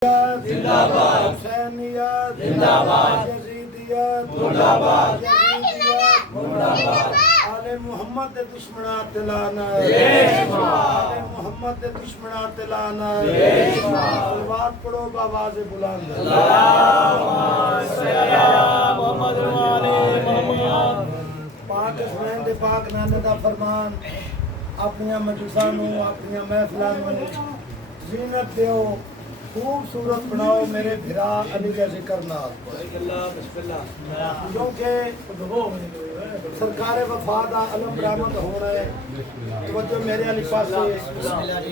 जिंदाबाद हुसैनियत जिंदाबाद यजीदियत मुर्दाबाद यजीदियत मुर्दाबाद आले मोहम्मद दे दुश्मना ते लानत आले मोहम्मद दे दुश्मना ते लानत सलवात पढ़ो बावाज़े बुलंद अल्लाहुम्मा सल्ली अला मुहम्मद व आले मुहम्मद। पाक हुसैन दे पाक नाने दा फरमान अपनी मजलिसां नूं अपनी महफिलां नूं ज़ीनत दिओ खूबसूरत बनाओ मेरे भिरा अली का जिक्र नाल क्योंकि सरकार वफा दा अलम बरामद होना है। तवज्जो मेरे अली पासे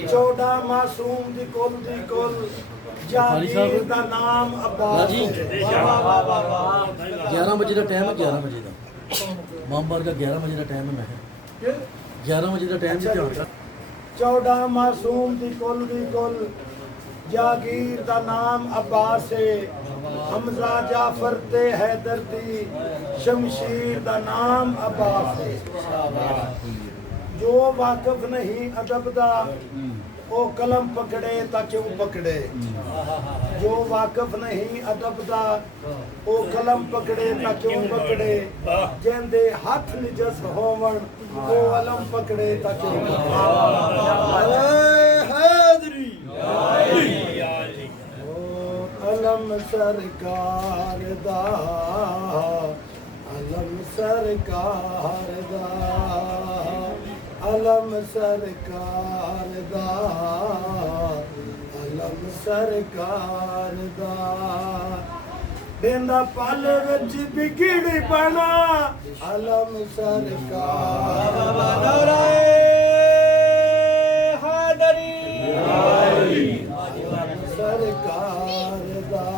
14 मासूम दी कुल जागीर दा नाम अब्बास 11 बजे का टाइम है 11 बजे का मामबार का 11 बजे का टाइम है। मैं 11 बजे का टाइम है। 14 मासूम दी कुल जागीर दा नाम अब्बास है। हमजा जाफर ते हैदर दी शमशीर दा नाम अब्बास है। जो वाकिफ नहीं अदब दा ओ कलम पकड़े ता क्यों पकड़े। जो वाकिफ नहीं अदब दा ओ कलम पकड़े ता क्यों पकड़े। जेंदे हाथ निजस होवन ओ अलम पकड़े ता क्यों पकड़े। अलम सरकार दा अलम सरकार दा अलम सरकार दा अलम सरकार दा बेंदा पल विच बिगड़ बना अलम सरकार दा सरकार दा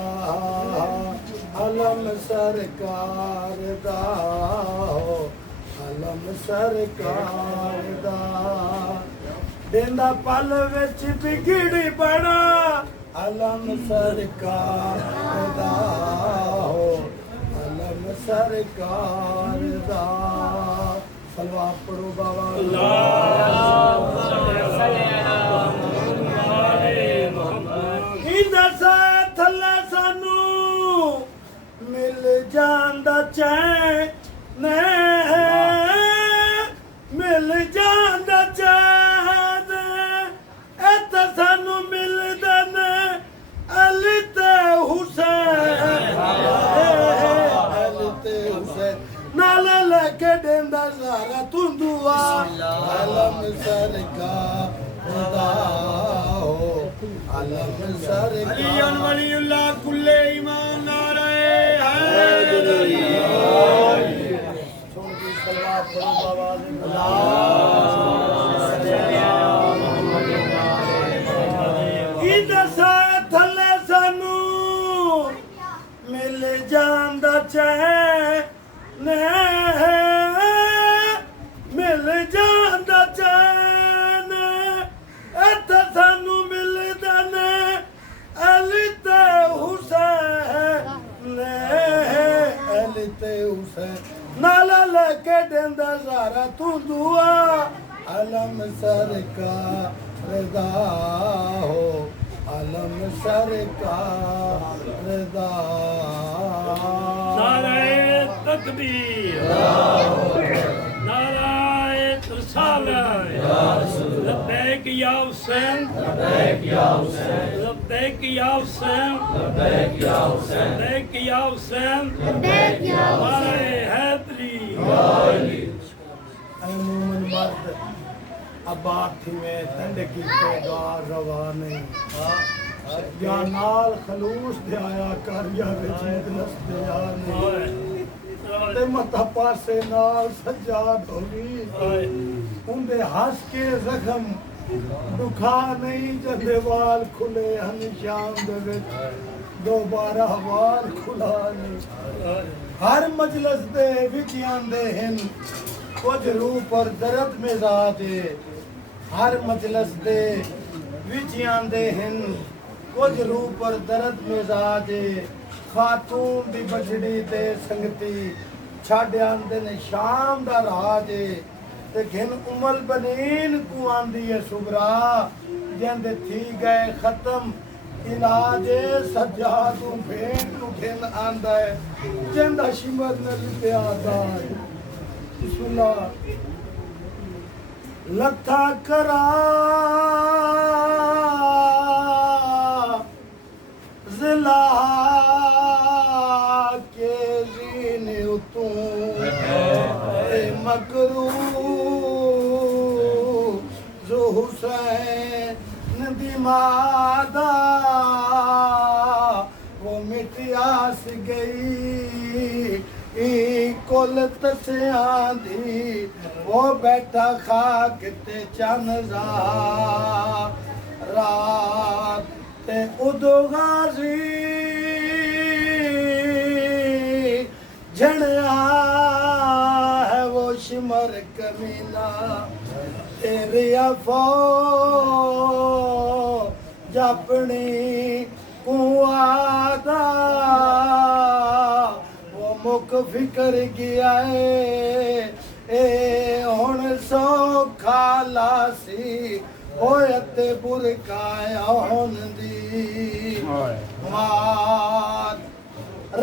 अलम सरकार दा अलम सरकार दा बेंदा पल विच बिगड़ बना अलम सरकार दा अलम सरकार दा। सलवात पढ़ो बाबा थल्ले सानू मिल जांदा चैन मिल जांदा चैन इत्थे सानू मिलदे ने अली ते हुसैन अली ते हुसैन नाल लेके देंदा सारा तू दुआ अलम सरकार दा अलम सरकार वलीउल्लाह कुल्ले ईमान नारे हैदरी सुन की सलात पढ़ो बाबा इधर सा थल्ले सानू मिल जांदा चैन मिल जांदा चैन इत्थे सानू मिलदे ने अली ते हुसैन अली ते हुसैन नाल लेके देंदा सारा तू दुआ अलम सरकार दा हो अलम सरकार दा। नारे तकबीर नारे रिसालत लब्बैक या हुसैन लब्बैक या हुसैन लब्बैक या हुसैन लब्बैक या हुसैन लब्बैक या हुसैन लब्बैक या हुसैन हैदरी ऐ मोमिन मर्द आबाद थी में तंड की गार रवा नहीं या नाल खलूस दे आया कर या विच मजलिस दे नहीं ते मथा पासे नाल सजाद होगी उनदे हंस के जख्म दुखा नहीं जदे वाल खुले हन शाम दे विच दोबारा वाल खुला नहीं। हर मजलिस दे विच आंदे हन कुछ रूह पर दर्द मिजाज हर मजलिस दे विच आंदे हन कुछ रूह पर दर्द मिजाज खातून दी बछड़ी ते संगती छड़ आंदे ने शाम दा राज ते घिन उमल बनीन को आंदी है सुबरा जेंदे थी गए खत्म इलाज सज्जा तू भेंट उठेन आंदा है जिंदा शिमर न लिया दाए सुना लथा करा जिला के जीने तू मकरू जो हुसैन दी मादा वो मिटियास गई कुल तसिया दी वो बैठा खाक ते चन रात ते उदो गाजी झड़िया है वो शिमर कमीना तेरे अफो जपनी कुआदा वो मुख फिकर गया है ए हुण सो खालासी होयते बुरकाया हुन दी मात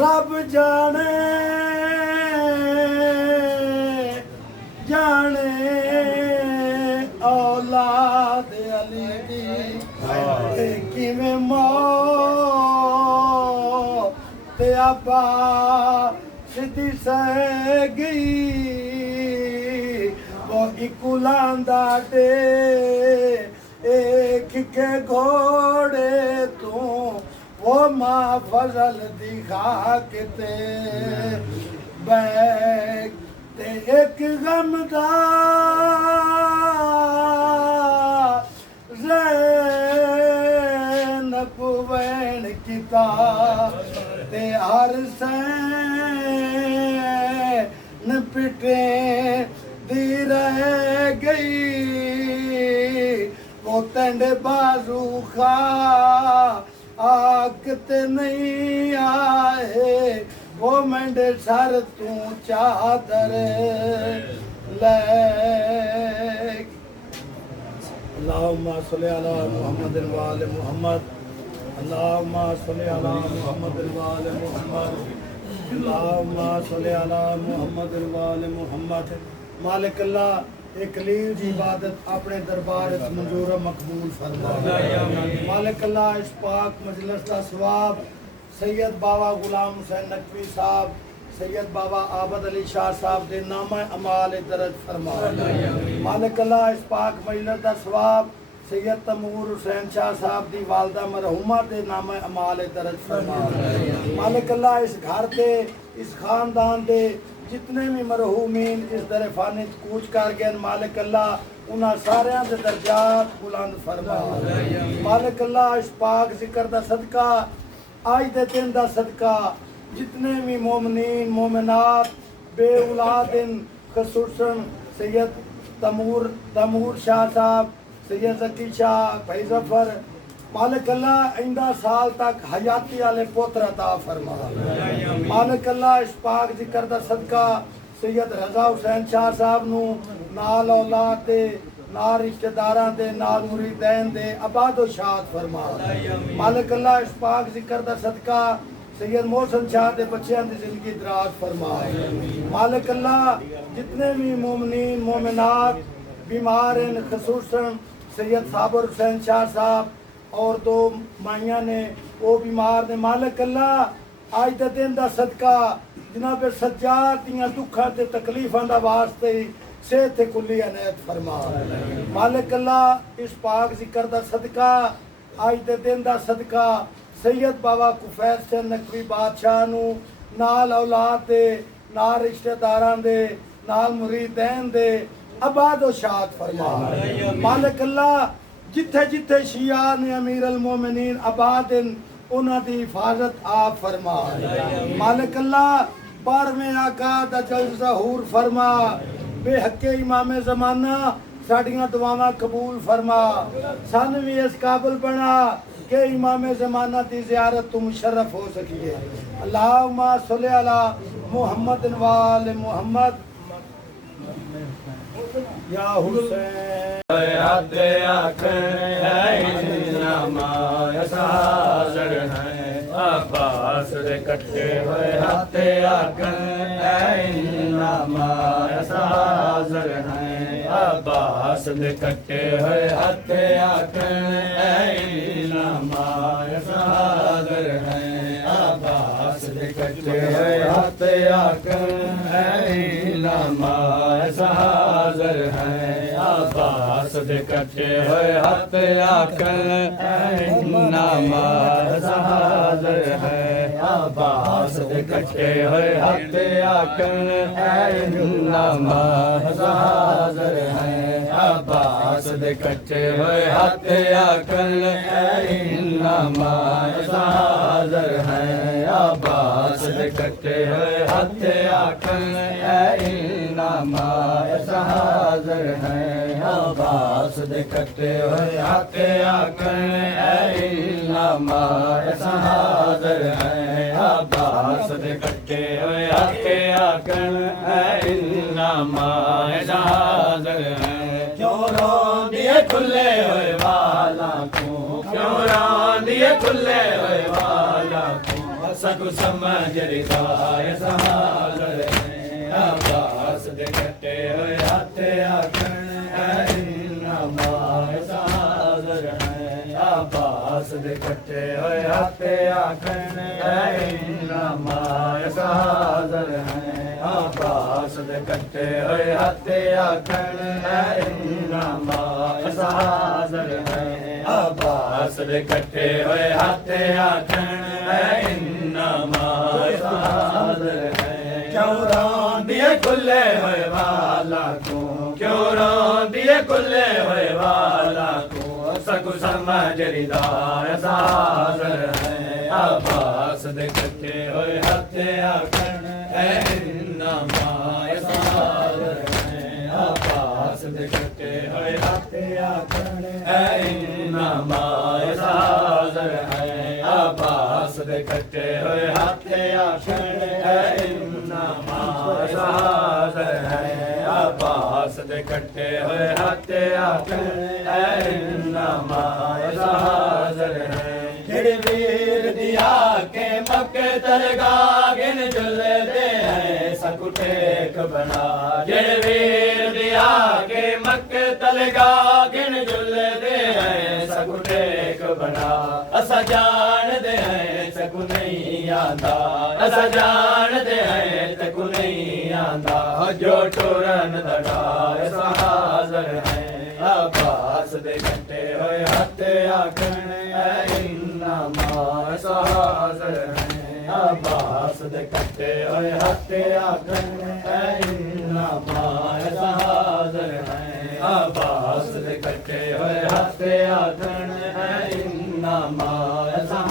रब जाने जाने औलाद अली दी किवें मौत अब्बा सिद्धी सह गई वो इकुलांदा दे एक के घोड़े तू वो माँ फजल दिखा के ते बैग ते एक गमदार ज़ैनब वैन किता ते हर सैन पिटे दी रह गई वो तंडे बाजू खा आकते नहीं आए वो मंडे सर तू चादर ले अल्लाहुम्मा सल्ली अला मुहम्मद व आले मुहम्मद अल्लाहुम्मा सल्ली अला मुहम्मद व आले मुहम्मद अल्लाहुम्मा सल्ली अला मुहम्मद व आले मुहम्मद मालिक अल्लाह एक लीव की इबादत अपने दरबार मंजूर मकबूल फरमा मालिक अल्लाह इस पाक मजलिस का सवाब सैयद बाबा गुलाम हुसैन नकवी साहब सैयद बाबा आबद अली शाह साहब के नामा अमाल दर्ज फरमा मालिक अल्लाह इस पाक मजलिस का सवाब सैयद तमूर हुसैन शाह साहब की वालदा मरहुमा के नामा अमाल दर्ज फरमा मालिक अल्लाह इस घर के इस खानदान के जितने भी मरहूमीन इस दर फानी कूच कर गए मालिक अल्लाह उन्होंने सारिया के दर्जात बुलंद फरमा मालिक अल्लाह इस पाक जिक्र का सदका आज के दिन का सदका जितने भी मोमनीन मोमिनात बे औलादिन खसूसन सैयद तमूर शाह साहब सैयद जकी शाह भाई जफर मालिक अल्लाह इंदा साल तक हयाती वाले पुत्र अता फरमा मालिक अल्लाह इस पाक जिक्र दा सदका सैयद रजा हुसैन शाह साहब नू नाल औलाद दे नाल रिश्तेदारां दे नाल मुरीदैन दे आबादो शाद फरमा मालिक अल्लाह इस पाक जिक्र दा सदका सैयद मोहसन शाह दे बच्चों की जिंदगी दराज फरमा मालिक अल्लाह जितने भी मोमिनीन मोमिनात बीमार हैं खसूसन सैयद साबर हुसैन शाह साहब और दो माइया ने वो बीमार ने मालिक अल्लाह आज के दिन का सदका जनाब सज्जाद दियां दुखा ते तकलीफां दा वास्ते सेहत कुली अनैत फरमा मालिक अल्लाह इस पाक जिक्र दा सदका आज के दिन का सदका सैयद बाबा कुफैत सिंह नकवी बादशाह नू नाल औलाद दे नाल रिश्तेदारां दे नाल मुरीदैन दे आबाद व शाद फरमा मालिक अल्लाह जिथे जिथे शिया ने अमीर अल मोमिनीन आबाद उन्हां दी हिफाजत आप फरमा मालिक अल्लाह 12वें आका दा जल ज़हूर फरमा बेहके इमाम ज़माना साडियां दुआवां कबूल फरमा सन भी इस काबिल बना के इमाम ज़माना की ज़ियारत तुम मुशर्रफ हो सकिए अल्लाहुम्मा सल्ली अला मुहम्मद व आले मुहम्मद या हुसैन नामा हाज़िर हैं अब्बास दे कट्टे हुए हथ आकन नामा हाज़िर हैं अब्बास दे कट्टे हुए हथ आकन नामा हाज़िर हैं अब्बास दे कट्टे हुए हथ आकन नामा हाज़िर हैं अब्बास दे कट्टे हुए हथ आकन नामा हाज़िर हैं अब्बास दे कट्टे हुए हथ आकन नामा हाज़िर हैं अब्बास दे कट्टे हुए हथ आकन नामा हाज़िर हैं अब्बास दे कट्टे हुए हथ आकन नामा हाज़िर हैं अब्बास दे कट्टे हुए हथ आकन नामा हाज़िर हैं अब्बास दे कट्टे हुए हथ आकन नामा हाज़िर हैं क्यों रोंदिए खुले हुए वाला को क्यों रोंदिए खुले हुए वाला को सकु समझ रिदाय हाज़िर हैं अब्बास दे कट्टे हुए हथ आकन नामा हाज़िर हैं अब्बास दे कट्टे हुए हथ आकन नामा हाज़िर हैं अब्बास दे कट्टे हुए हथ आकन नामा हाज़िर हैं अब्बास दे कट्टे हुए हथ आकन नामा हाज़िर हैं क्यों रोंदिए खुले हुए वाला को क्यों रोंदिए खुले हुए वाला को सकु समझ रिदाय हाज़िर हैं अब्बास दे कट्टे हुए हथ आकन नामा हाज़िर हैं अब्बास दे कट्टे हुए हथ आकन नामा हाज़िर हैं अब्बास दे कट्टे हुए हथ आकन नामा हाज़िर हैं अब्बास दे कट्टे हुए हथ आकन नामा हाज़िर हैं जेड़े वीर दिया के मकतल गागिन जुलदे हैं सकु टेक बना जेड़े वीर दिया के मकतल गागिन जुलदे हैं सकु टेक बना असा जान दे हैं सकु नहीं आंदा असा जान दे हैं सकु नहीं आंदा जो टुरन दड़ाए हाज़िर हैं अब्बास दे कट्टे हुए हथ आकन नामा हाज़िर हैं अब्बास दे कट्टे हुए हथ आकन नामा हाज़िर हैं अब्बास दे कट्टे हुए हथ आकन नामा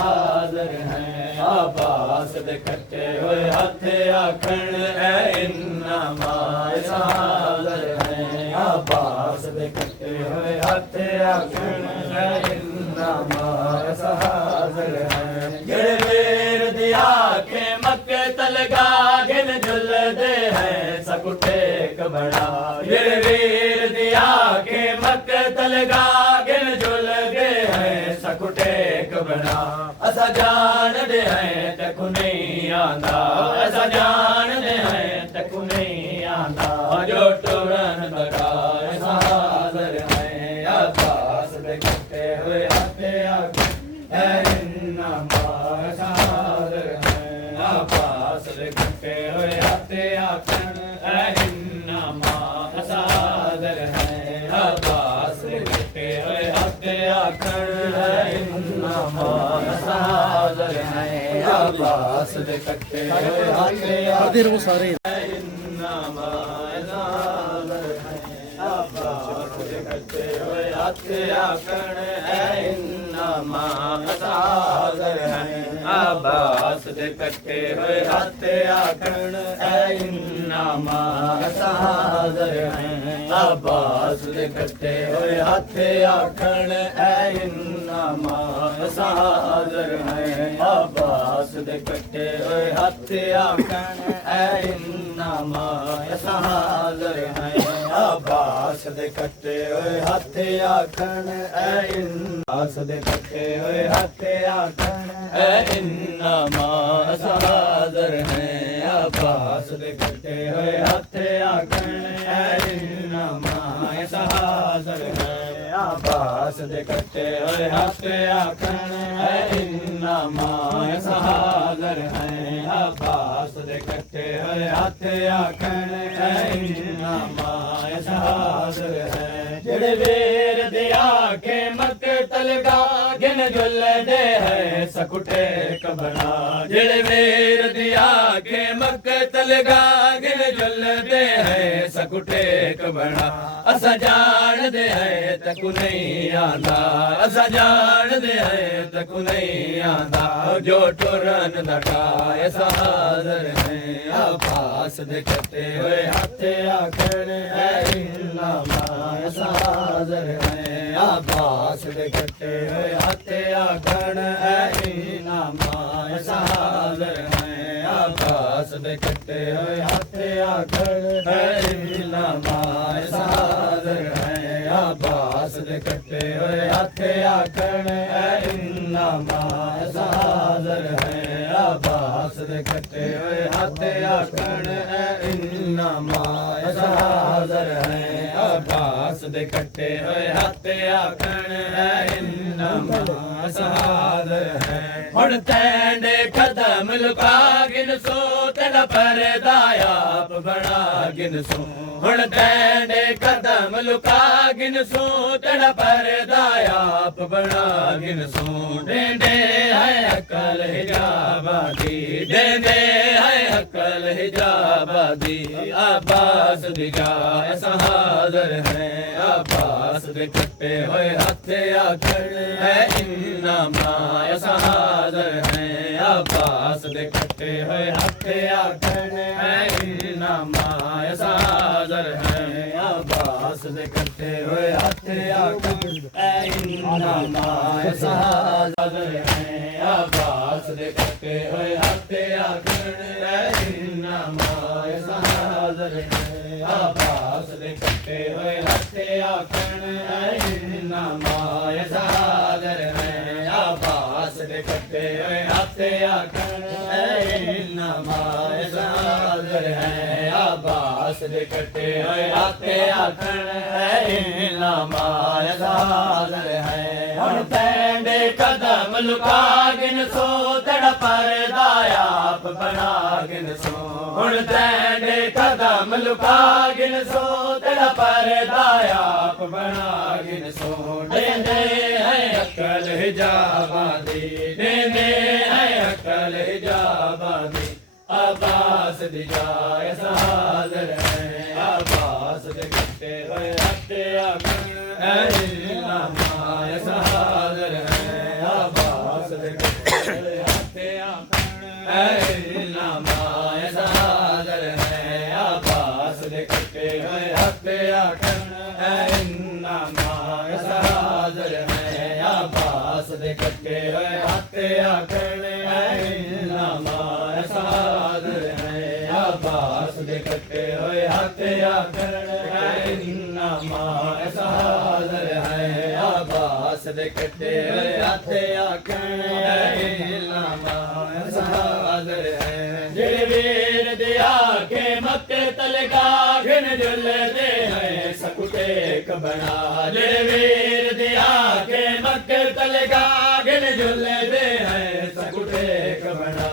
हाज़िर हैं अब्बास दे कट्टे हुए हथ आकन नामा हाज़िर हैं अब्बास दे कट्टे हुए हथ आकन नामा हाज़िर हैं जेड़े वीर दिया के मकतल गागिन जुलदे हैं सकु टेक बना जेड़े वीर दिया के मकतल गागिन जुलदे हैं सकु टेक बना असा जान दे हैं तकु नहीं आंदा असा जान दे हैं तकु नहीं आंदा जो टुरन दड़ाए हाज़िर हैं अब्बास दे कट्टे हुए हथ आकन नामा हाज़िर हैं अब्बास दे कट्टे हुए हथ आकन नामा हाज़िर हैं अब्बास दे कट्टे हुए हथ आकन नामा हाज़िर हैं अब्बास दे कट्टे हुए हथ आखिर वो सारे नामा हाज़िर हैं अब्बास दे कट्टे हुए हथ आकन नामा हाज़िर हैं अब्बास दे कट्टे हुए हथ आकन नामा हाज़िर हैं अब्बास दे कट्टे हुए हथ आकन नामा हाज़िर हैं अब्बास दे कट्टे हुए हथ आकन नामा हाज़िर हैं अब्बास दे कट्टे होए हथ आखण ऐ इन्नास दे कट्टे होए हथ आखण ऐ इन्नमा हाज़िर हैं अब्बास दे कट्टे हुए हथ आखण ऐ इन्नमा हाज़िर हैं अब्बास दे कट्टे हुए हथ आखण ऐ इन्नमा हाज़िर हैं अब्बास दे कट्टे हुए हथ आखण ऐ इन्नमा हाज़िर हैं जेड़े वीर दी आखे मकतल गा गिन जुल दे है सकुटे कबना जेड़े वीर दी आखे मकतल गा गिन जुल दे है सकुटे कबना असा जान दे है तकु नहीं आंदा असा जान दे है तकु नहीं आंदा जो टुरन दका ऐसा हाज़िर है अब्बास दे कट्टे हुए हथ आखण ऐ इन्नमा हाज़िर है अब्बास दे कट्टे हुए हथ आखण ऐ इन्नमा हाज़िर है अब्बास दे कट्टे हुए हथ आखण ऐ इन्नमा हाज़िर है अब्बास दे कट्टे हुए हथ आखण ऐ इन्नमा हाज़िर है अब्बास दे कट्टे हुए हथ आखण ऐ इन्नमा हाज़िर है अब्बास दे कट्टे हुए हथ आखण ऐ इन्नमा हाज़िर है हुण तैंडे कदम लुका गिन सो तेरा पर्दा आप बना गिन सो हुण तैंडे कदम लुका गिन सो तेरा पर्दा आप बना गिन सो देंदे है अकल हिजाबादी देंदे है अकल हिजाबादी अब्बास दी जा ऐसा हाज़िर है अब्बास दे कट्टे हुए हथ आखण ऐ इन्नमा ऐसा हाज़िर है अब्बास दे कट्टे हुए हथ आखण ऐ इन्नमा ऐसा हाज़िर है अब्बास दे कट्टे हुए हथ आखण ऐ इन्नमा ऐसा हाज़िर है अब्बास दे कट्टे हुए हथ आखण ऐ इन्नमा ऐसा हाज़िर है अब्बास दे कट्टे हुए हथ आखण ऐ इन्नमा ऐसा हाज़िर है अब्बास दे कट्टे हुए हथ आखण ऐ इन्नमा ऐसा हाज़िर है अब्बास दे कट्टे हुए हथ आखण ऐ इन्नमा ऐसा हाज़िर है हुण तैंडे कदम लुका गिन सो तेरा पर्दा आप बना गिन सो हुण तैंडे कदम लुका गिन सो तेरा पर्दा आप बना गिन सो देंदे है अकल हिजाबादी देंदे है अकल हिजाबादी अब्बास दी जा ऐसा हाज़िर है अब्बास दे कट्टे हुए हथ आखण ऐ इन्नमा ऐसा हाज़िर है अब्बास दे कट्टे हुए हथ आखण ऐ इन्नमा ऐसा हाज़िर है अब्बास दे कट्टे हुए हथ आखण ऐ इन्नमा ऐसा हाज़िर है अब्बास दे कट्टे हुए हथ आखण ऐ इन्नमा ऐसा हाज़िर है अब्बास दे कट्टे हुए हथ आखण ऐ इन्नमा ऐसा हाज़िर है अब्बास दे कट्टे हुए हथ आखण ऐ इन्नमा ऐसा हाज़िर है जेड़े वीर दी आखे मकतल गा गिन जुल दे है सकुटे कबना जेड़े वीर दी आखे मकतल गा गिन जुल दे है सकुटे कबना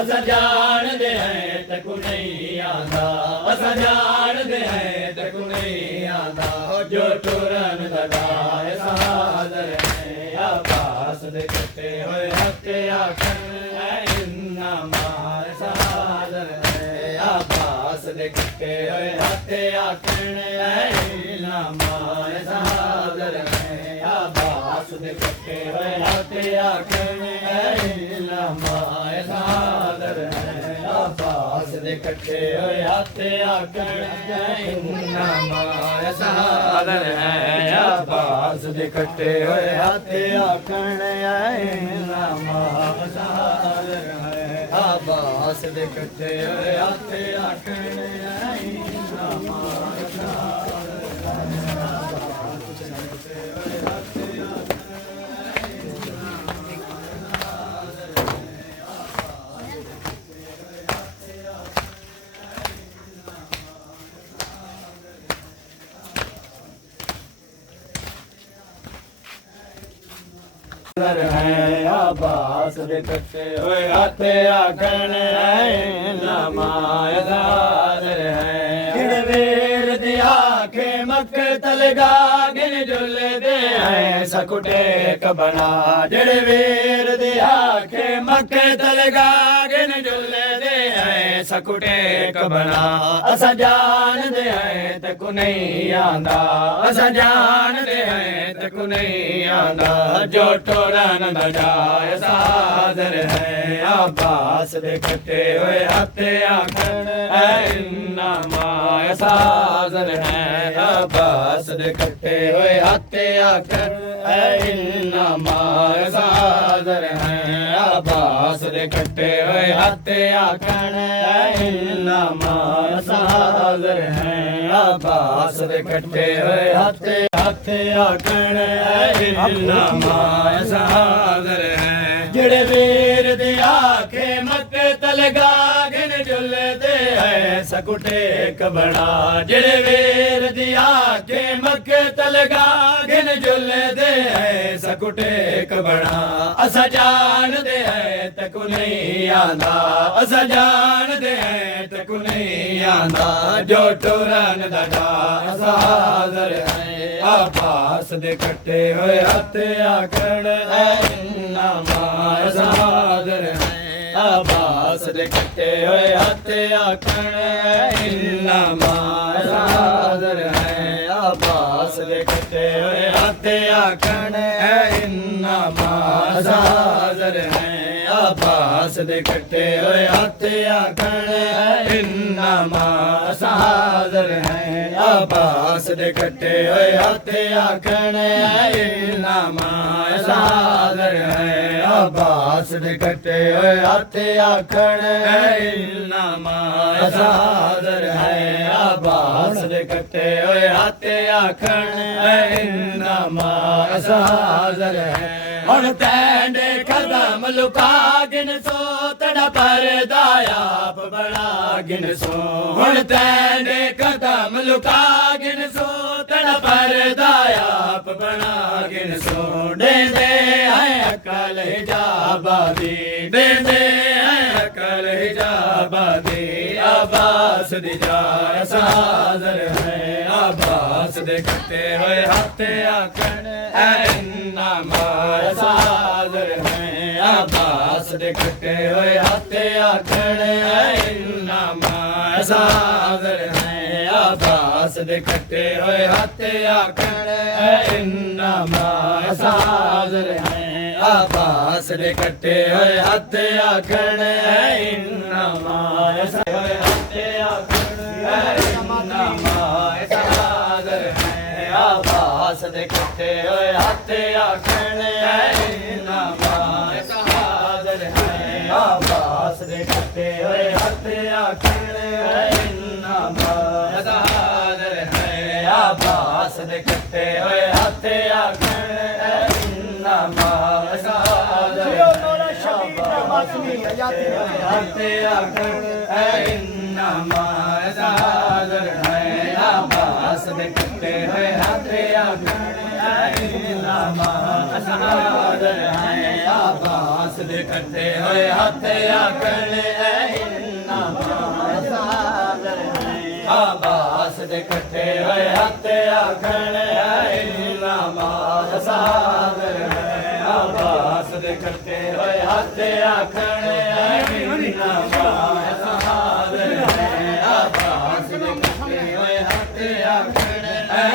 असा जान दे है तकु नहीं आंदा असा जान दे है तकु नहीं आंदा जो टुरन लगा ऐसा हाज़िर है अब्बास दे कट्टे हुए हथ आखण ऐ इन्नमा ऐसा हाज़िर है अब्बास दे कट्टे हुए हथ आखण ऐ इन्नमा ऐसा हाज़िर है अब्बास दे कट्टे हुए हथ आखण ऐ इन्नमा ऐसा हाज़िर है अब्बास दे कट्टे हुए हथ आखण ऐ इन्नमा ऐसा हाज़िर है अब्बास दे कट्टे हुए हथ आखण ऐ इन्नमा ऐसा हाज़िर है अब्बास दे कट्टे हुए हथ आखण ऐ इन्नमा ऐसा हाज़िर है है अब्बास दे कट्टे होए हथ आखण है नमाय दादर है जिड़ वीर दी आखे मक्तल गागिन जुल दे हैं सकुटे कबना जिड़ वीर दी आखे मक्तल गागिन जुल दे हैं सकुटे कबना असा जान दे हैं ते को नहीं आंदा असा जान दे हैं ते को नहीं आंदा जो टोरन दजाय सादर है अब्बास दे कट्टे हुए हथ आखण है नमाय सादर है अब्बास दे कट्टे हुए हथ आखण है नमाय सादर है अब्बास दे कट्टे हुए हथ आखण है नमाय सादर है अब्बास दे कट्टे हुए हथ आखण है नमाय सादर है जिड़े वीर दी आखे मक्तल गागिन जुल दे है सकुटे कबड़ा जिड़े वीर दी आखे मक्तल गागिन जुल दे है सकुटे कबड़ा असा जान दे है तक नहीं आंदा असा जान दे है तक नहीं आंदा जो टुरन दा सादर है अब्बास दे कट्टे हुए हथ आखण है नमाय सादर है अब्बास दे कट्टे हुए हथ आखण है नमाय सादर है अब्बास दे कट्टे हुए हथ आखण है नमाय सादर है अब्बास दे कट्टे हुए हथ आखण है नमाय सादर है अब्बास दे कट्टे हुए हथ आखण है नमाय सादर है अब्बास दे कट्टे हुए हथ आखण है नमाय सादर है अब्बास दे कट्टे हुए हथ आखण है नमाय सादर है हुण तैंडे कदम लुका गिन सो तड़ा परदा आप बड़ा गिन सो हुण तैंडे कदम लुका गिन सो तड़ा परदा आप बड़ा गिन सो देंदे है अकल हिजाबादी देंदे है अकल हिजाबादी अब्बास दी जाय सादर है अब्बास दे कट्टे हुए हथ आखण है नमाय सादर है अब्बास दे कट्टे हुए हथ आखण है नमाय सादर है अब्बास दे कट्टे हुए हथ आखण है नमाय सादर है अब्बास दे कट्टे हुए हथ आखण है नमाय नमाय सादर है अब्बास दे कट्टे हुए हथ आखण है नमाय सादर है अब्बास दे कट्टे हुए हथ आखण है नमाय सादर है अब्बास दे कट्टे हुए हथ आखण है नमाय सादर हथ आखण है नमाय सादर है अब्बास दे कट्टे हुए हथ आखण है नमाय सादर है अब्बास दे कट्टे हुए हथ आखण है नमाय सादर है अब्बास दे कट्टे हुए हथ आखण है नमाय सादर है अब्बास दे कट्टे हुए हथ आखण है नमाय सादर है अब्बास दे कट्टे हुए हथ आखण है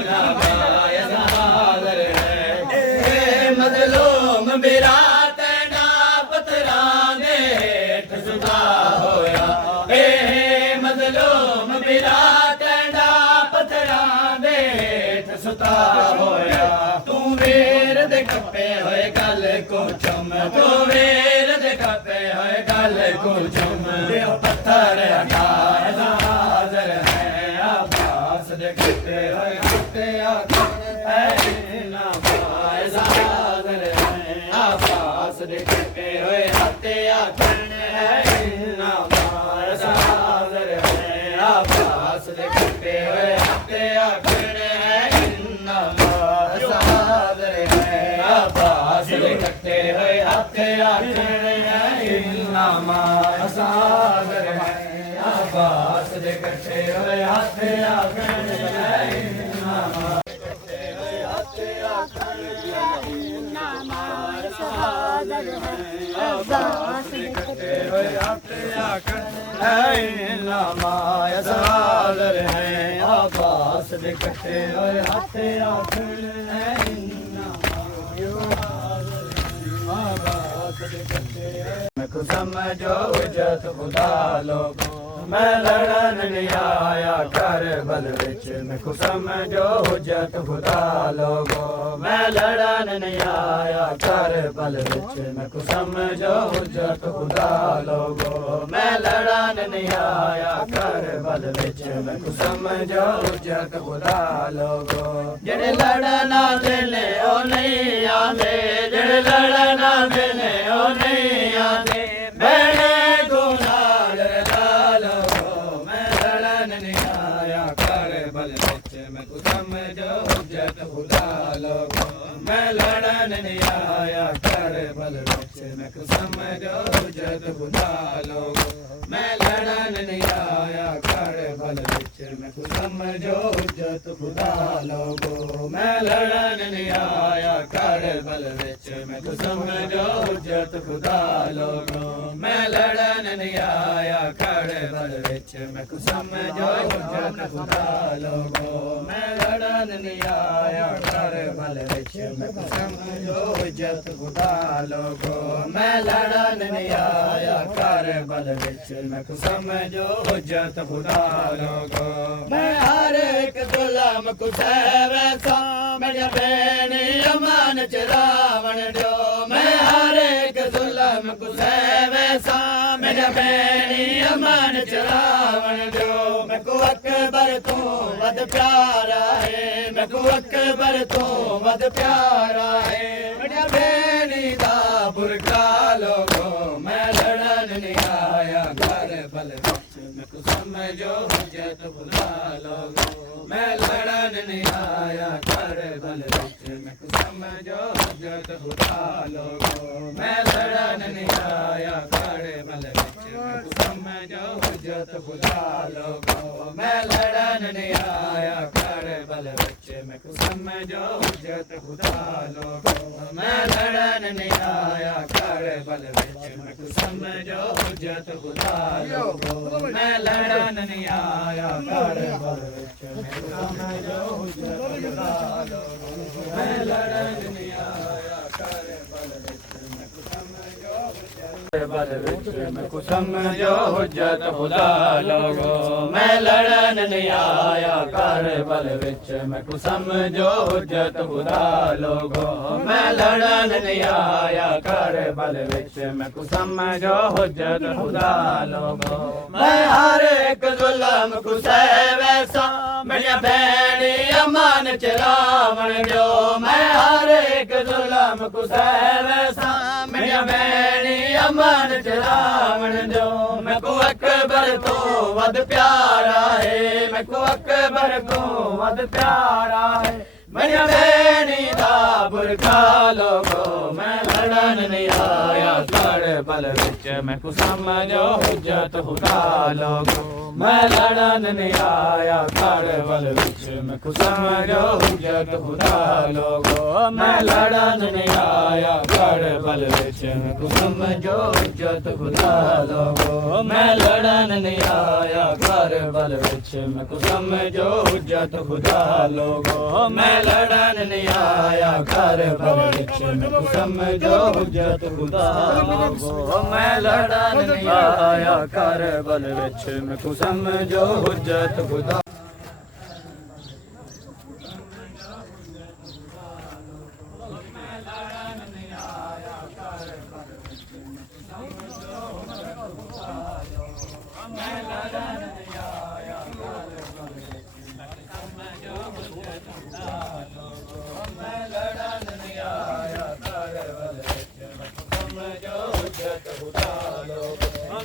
नमाय सादर है मजलूम बिरात ना पत्थरां दे हेठ सुता होया मजलूम बिरात ना पत्थरां दे हेठ सुता होया तू वीर दे कप्पे होए गल को चुम तू वीर दे कप्पे होए गल को चुम पत्थर हटाए हाज़र है अब्बास दे कप्पे होए आखण इन्नामा असादर है अब्बास दे कट्ठे होए हथ आखण इन्नामा कट्ठे होए हथ आखण इन्नामा असादर है अब्बास दे कट्ठे होए हथ आखण इन्नामा असादर है अब्बास दे कट्ठे होए हथ आखण मैं को समझो जत खुदा लोगो मैं लड़न नहीं आया करबल विच मैं को समझो जत खुदा लोगो मैं लड़न नहीं आया करबल विच मैं को समझो जत खुदा लोगो मैं लड़न नहीं आया करबल विच मैं को समझो जत खुदा लोगो जेड़े लड़ना देने ओ नहीं आंदे जेड़े लड़ना देने ओ नहीं आंदे मैंने गुनाह लोगो मैं लड़न नहीं आया करबल विच मैं को समझो जत खुदा लोगो मैं लड़न नहीं आया करबल विच मैं को समझो जत खुदा लोगो मैं लड़न नहीं आया करबल विच मैं को समझो जत खुदा लोगो मैं लड़न नहीं आया करबल विच मैं को समझो जत खुदा लोगो मैं लड़न नहीं आया करबल विच मैं को समझो जत खुदा लोगो मैं लड़न नहीं आया करबल विच मैं को समझो जत खुदा लोगो मैं लड़न नहीं आया करबल विच मैं को समझो जत खुदा लोगो मैं हर एक गुलाम को वैसा मेरी बेनी अमान चरावण दो मैं हर एक गुलाम को वैसा मेरी बेनी अमान चरावण दो मैं को अकबर तू वद प्यारा है मैं को अकबर तू वद प्यारा है मेरी बेनी दा बुरका लोगो मैं लड़न नहीं आया करबल विच मैं को समझो जत खुदा लोगो मैं लड़न नहीं आया करबल विच मैं को समझो जत खुदा लोगो मैं लड़न नहीं आया करबल विच मैं को समझो जत खुदा लोगो मैं लड़न नहीं आया करबल विच मैं को समझो जत खुदा लोगो मैं लड़न नहीं आया करबल विच मैं को समझो जत खुदा लोगो मैं लड़न नहीं आया करबल विच मैं को समझो जत खुदा लोगो मैं लड़न नहीं आया करबल विच मैं को समझो करबल विच मैं को समझो जत खुदा लोगो मैं लड़न नहीं आया करबल विच मैं को समझो जत खुदा लोगो मैं लड़न नहीं आया करबल विच मैं को समझो जत खुदा लोगो मैं हर एक जुल्म को वैसा मेरी भैनी अमान चरावण दो मैं हर एक जुल्म को वैसा मेरी भैनी अमान चरावण दो मैं को अकबर तो वद प्यारा है मैं को अकबर को वद प्यारा है मेरी भैनी दा बुरखा लोगो मैं लड़न नहीं आया करबल विच मैं को समझो जत खुदा लोगो मैं लड़न नहीं आया करबल विच मैं को समझो जत खुदा लोगो मैं लड़न नहीं आया करबल विच मैं को समझो जत खुदा लोगो मैं लड़न नहीं आया करबल विच मैं को समझो जत खुदा लोगो मैं लड़न नहीं आया करबल विच मैं को समझो जत खुदा लोगो मैं लड़न नहीं आया करबल विच मैं को समझो जत खुदा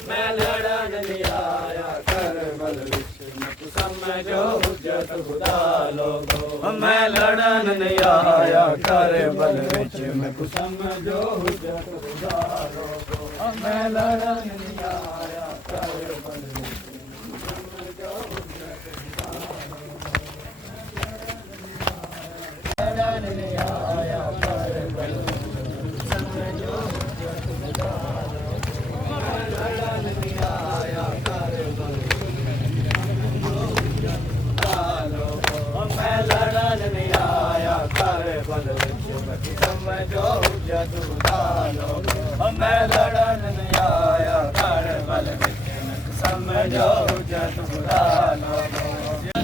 मैं लड़न नहीं आया करबल विच मैं को समझो हुज्जत खुदा लोगो मैं लड़न नहीं आया कर बल विच मैनू समझो हुज्जत खुदा लोगो मैं लड़न नहीं आया कर बल विच समझो हुज्जत लड़न नहीं आया कर बल विच समझो हुज्जत खुदा लोगो मैं लड़न नहीं आया कर बल मैं लड़न नहीं आया कर बल विच मैनू समझो हुज्जत खुदा लोगो मैं लड़न नहीं आया कर बल विच मैनू समझो हुज्जत खुदा लोगो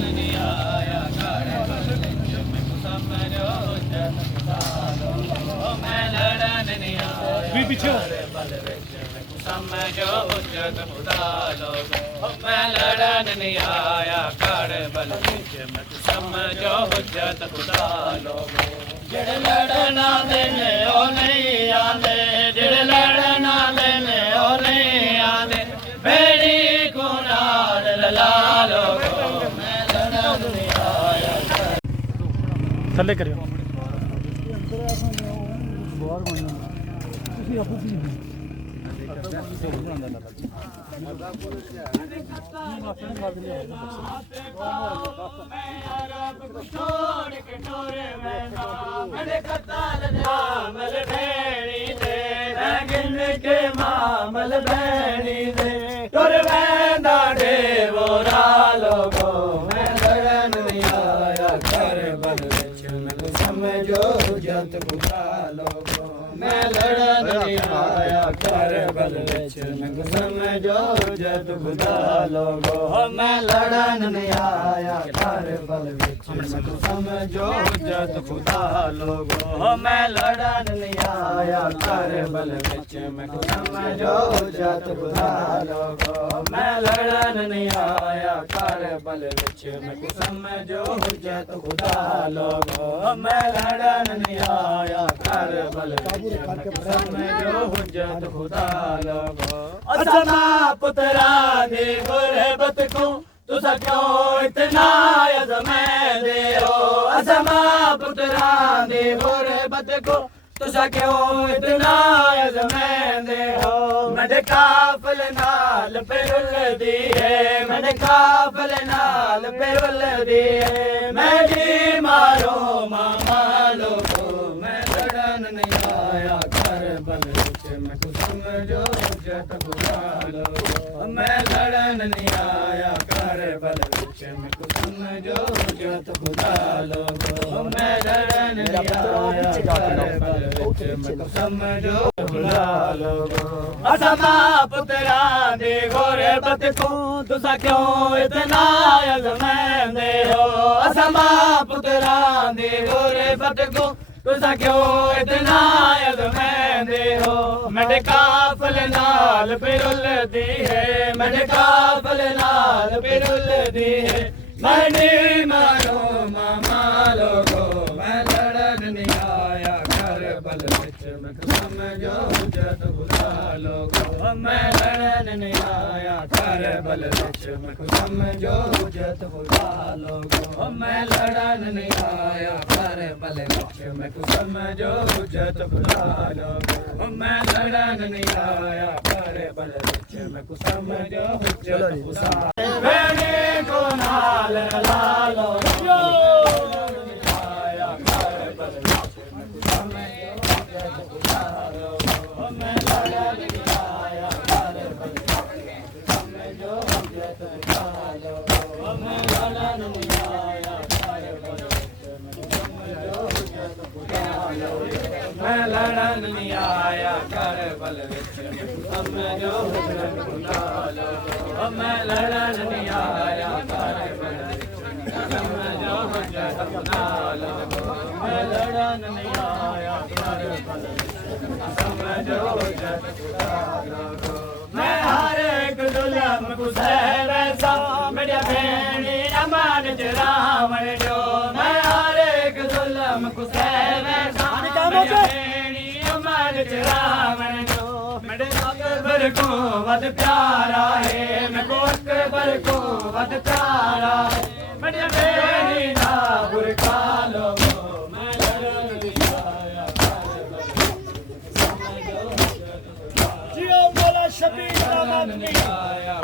नहीं आया कर बल विच मैनू समझो हुज्जत खुदा लोगो मैं लड़न नहीं आया कर बल विच मैनू समझो हुज्जत खुदा लोगो मैं लड़न नहीं आया कर बल विच मैनू समझो हुज्जत खुदा लोगो जेड़े लड़न आंदे ने ओ नहीं आंदे जेड़े लड़न आंदे ने ओ नहीं आंदे बेड़ी को नाल लला लोगो मैं लड़न नहीं आया थल्ले करियो मामल भैनी दे टुर वैंदा डेवोरा लोगो मैं लड़न नहीं आया कर बल विच मैनू समझो हुज्जत खुदा लोगो मैं लड़न नहीं आया कर बल विच मैनू समझो हुज्जत खुदा लोगो मैं लड़न नहीं आया कर बल विच मैनू समझो हुज्जत खुदा लोगो मैं लड़न नहीं आया कर बल विच मैनू समझो हुज्जत खुदा लोगो मैं लड़न नहीं आया कर बल विच मैनू समझो हुज्जत खुदा लोगो मैं लड़न नहीं आया कर बल विच समझो हुज्जत खुदा लोगो असमा पुत्रा दी गुरबत को तुसा क्यों इतना अज़में दे हो असमा पुत्रा दी गुरबत को तुसा क्यों इतना अज़में दे हो मेरे काफिल नाल पिरुल दी है मेरे काफिल नाल पिरुल दी है मैं जी मारो मामा लोगो मैं लड़न नहीं आया कर बल विच मैनू समझो हुज्जत खुदा लोगो मैं लड़न नहीं आया कर बल विच मैनू समझो हुज्जत खुदा लोगो मैं लड़न नहीं आया कर बल विच मैनू समझो खुदा लोगो असमा पुत्रा दी गुरबत को तुसा क्यों इतना अज़में दे हो असमा पुत्रा दी गुरबत को तुसा क्यों इतना अज़में दे हो मेरे काफिल नाल पिरुल दी है मेरे काफिल नाल पिरुल दी है मैं मारो मामा लोगो मैं लड़न नहीं आया कर बल विच मैनू समझो हुज्जत खुदा लोगो मैं लड़न नहीं आया कर बल विच मैनू समझो हुज्जत खुदा लोगो मैं लड़न नहीं आया कर बल विच मैनू समझो हुज्जत खुदा लोगो मैं लड़न नहीं आया कर बल विच मैनू समझो हुज्जत खुदा बेड़ी को नाल ला लो आया कर बल विच मैनू समझो हुज्जत खुदा लोगो मैं लड़न नहीं आया कर बल विच समझो हुज्जत खुदा लोगो मैं लड़न नहीं आया कर बल विच समझो हुज्जत खुदा लोगो मैं लड़न नहीं आया कर बल विच समझो हुज्जत खुदा लोगो मैं लड़न नहीं आया कर बल विच समझो हुज्जत खुदा लोगो मैं लड़न नहीं आया कर बल विच समझो हुज्जत खुदा लोगो मैं हर एक दुल्हन को वैसा मेरी भेणी अमन रावण जो मैं हर एक दुल्हन को वैसा मेरी भेणी अमन रावण जो मेरे अकबर को वध प्यारा है मैं को अकबर को वध प्यारा है मेरे बेड़ी ना बुरका लोगो मैं लड़न नहीं आया जियो मौला शबीर लड़न रहमत नहीं आया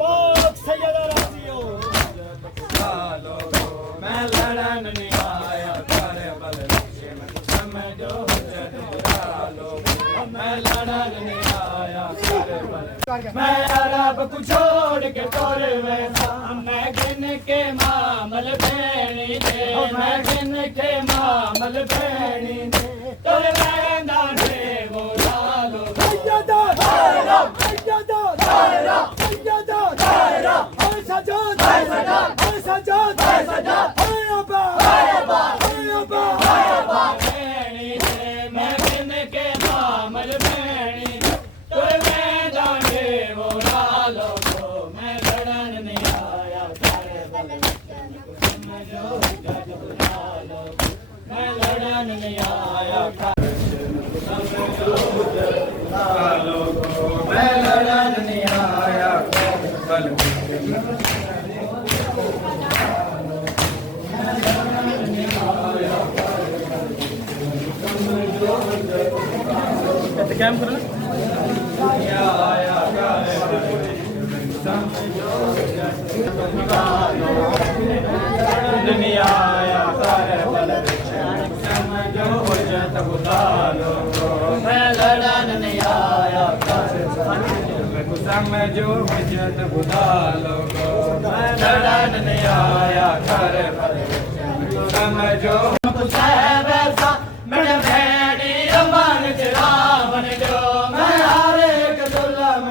पाक सैयद राजियो लोगो मैं लड़न नहीं आया करे बल समझो मैं लड़न नहीं आया करे बल मैं अरब को छोड़ के तोर वैसा मैं गिन के मामल भैणी दे मैं गिन के मामल भैणी दे तोर वैंदा दे वो लालो सैयदा दायरा सैयदा दायरा सैयदा दायरा ओए सजाद ओए सजाद ओए अबा भैणी दे मैं गिन के मामल भैणी दे तोर वैंदा दे वो लालो मैं लड़न नहीं आया करे बल समझो जज लालो मैं लड़न नहीं आया मैं लड़न नहीं आया बल कैम करो नहीं आया करे बल समझो जत बुलालो मैं लड़न नहीं आया करे समझो जत बुलालो मैं लड़न नहीं आया करे बल समझो वैसा मेरे भेड़ी अमन रावण जो मैं हर एक दुल्हन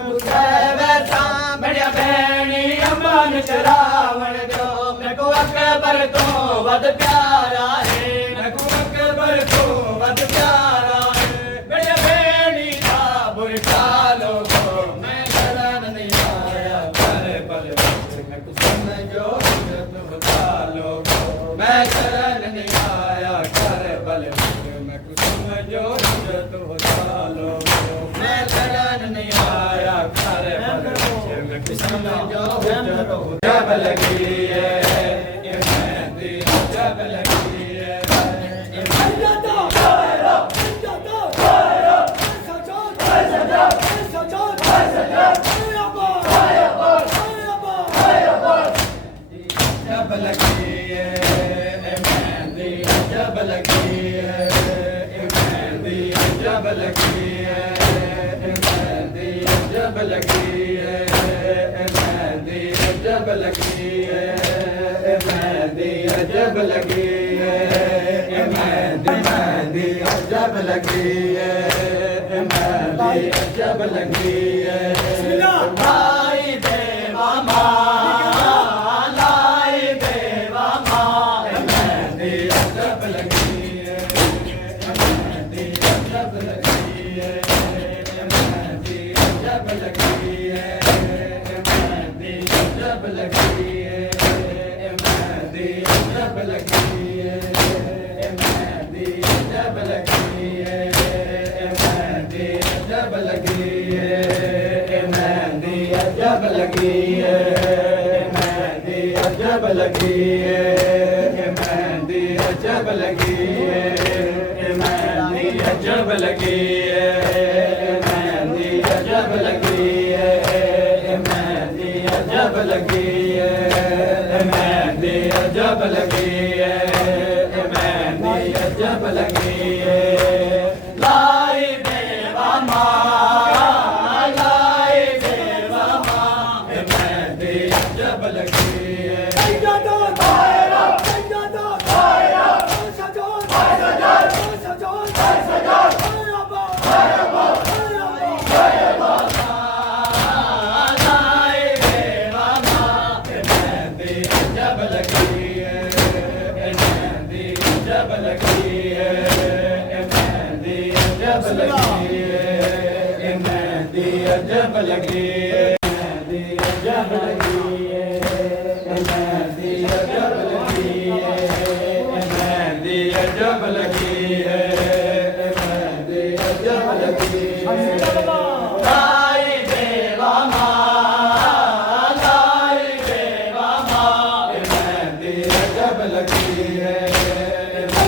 वैसा मेरे भेड़ी अमन रावण जो मेरे को अकबर तो वध प्यारा है मेरे को अकबर तो वध प्यारा है मेरे भेड़ी का बुरका लोगो मैं लड़न नहीं आया करे बल मेरे को समझो जब बता लोगो मैं लड़न नहीं आया करे बल मैं को समझो जब बता लोगो मैं लड़न नहीं आया करे बल मैं को समझो जब लगी है ये मेहंदी जब लगी है सैयदा दायरा सैयदा दायरा सजाद अबा जब लगी है मेहंदी जब लगी है मेहंदी जब लगी है मेहंदी जब लगी है मेहंदी जब लगी है मेहंदी जब लगी है मेहंदी जब लगी है मेहंदी जब लगी है भाई देवा माँ लाई देवा माँ मेहंदी जब लगी है मेहंदी जब लगी है मेहंदी जब लगी है मेहंदी जब लगी है मेहंदी जब लगी है मेहंदी जब लगी है मेहंदी जब लगी है मेहंदी जब लगी है मेहंदी जब लगी है मेहंदी जब लगी है मेहंदी जब लगी है मेहंदी जब लगी है मेहंदी जब लगी है मेहंदी जब लगी है मेहंदी जब लगी है लाई देवा माँ लाई देवा माँ मेहंदी जब लगी है सैयदा दायरा सैयदा दायरा सजाद अबा लाई देवा माँ मेहंदी जब लगी है मेहंदी जब लगी है मेहंदी जब लगी है मेहंदी जब लगी है मेहंदी जब लगी है मेहंदी जब लगी है मेहंदी जब लगी है मेहंदी जब लगी है लाई देवा माँ लाई देवा माँ मेहंदी जब लगी है